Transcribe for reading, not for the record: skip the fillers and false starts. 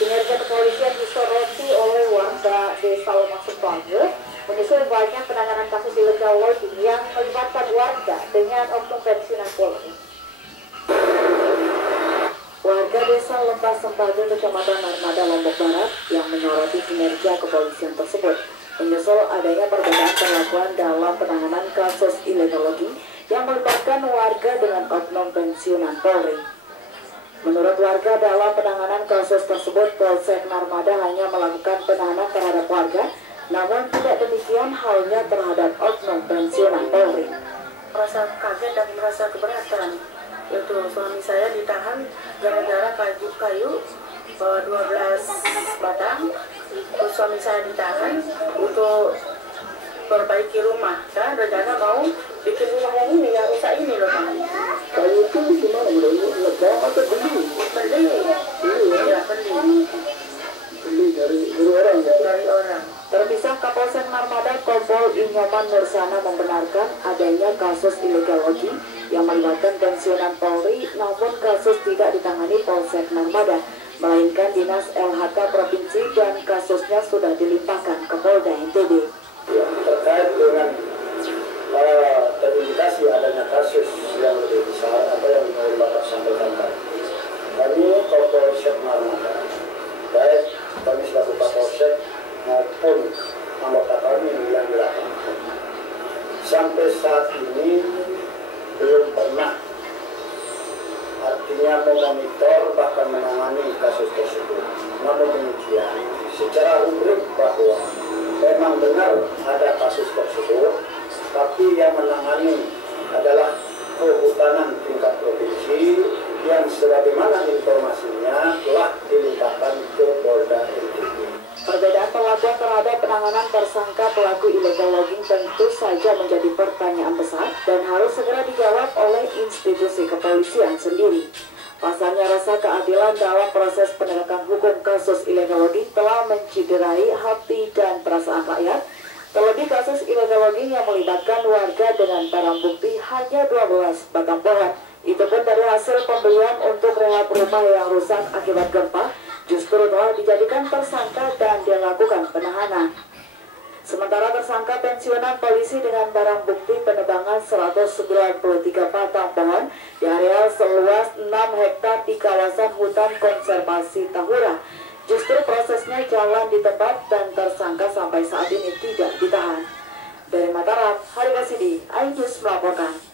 Kinerja kepolisian disoroti oleh warga Desa Lemah Sempangge menyusul banyak penanganan kasus illegal logging yang melibatkan warga dengan oknum pensiunan Polri. Warga Desa Lembah Sempangge, Kecamatan Narmada, Lombok Barat yang menyoroti kinerja kepolisian tersebut menyusul adanya perbedaan perlakuan dalam penanganan kasus illegal logging yang melibatkan warga dengan oknum pensiunan Polri. Menurut warga, dalam penanganan kasus tersebut, Polsek Narmada hanya melakukan penahanan terhadap warga, namun tidak demikian halnya terhadap oknum pensiunan Polri. Merasa kaget dan merasa keberatan. Yaitu suami saya ditahan gara-gara kayu 12 batang. Terus suami saya ditahan untuk perbaiki rumah. Kan rencana mau bikin rumah yang ini, yang rusak ini loh Pak. Kayu itu gimana bro? Lega atau beli? Beli. Ya, beli. Beli dari orang ya? Dari orang. Terpisah, Kapolsek Narmada Kompol Inyoman Nursana membenarkan adanya kasus illegal logging yang melibatkan pensiunan Polri, namun kasus tidak ditangani Polsek Narmada, melainkan Dinas LHK Provinsi, dan kasusnya sudah dilimpahkan ke Polda NTB. Yang terkait dengan terindikasi adanya kasus yang lebih besar, apa yang mau Bapak sampaikan tadi, kami Kapolsek Narmada, baik kami selaku Kapolsek maupun anggota kami yang di lapangan, sampai saat ini belum pernah artinya memonitor bahkan menangani kasus tersebut. Namun demikian, secara umum bahwa memang benar ada kasus tersebut, tapi yang menangani adalah kehutanan tingkat provinsi yang sebagaimana informasinya telah dilimpahkan ke Polda NTB. Perbedaan perlakuan terhadap penanganan tersangka pelaku illegal logging tentu saja menjadi pertanyaan besar dan harus segera dijawab oleh institusi kepolisian sendiri. Pasalnya, rasa keadilan dalam proses penegakan hukum kasus illegal logging telah menciderai hati dan perasaan rakyat. Terlebih kasus illegal logging yang melibatkan warga dengan barang bukti hanya 12 batang pohon. Itu pun dari hasil pembelian untuk rehab rumah yang rusak akibat gempa, justru telah dijadikan tersangka dan dilakukan penahanan. Sementara tersangka pensiunan polisi dengan barang bukti penebangan 193 batang pohon di areal seluas 6 hektar di kawasan hutan konservasi Tahura, justru prosesnya jalan di tempat dan tersangka sampai saat ini tidak ditahan. Dari Mataram, Hari Kasidi, iNews melaporkan.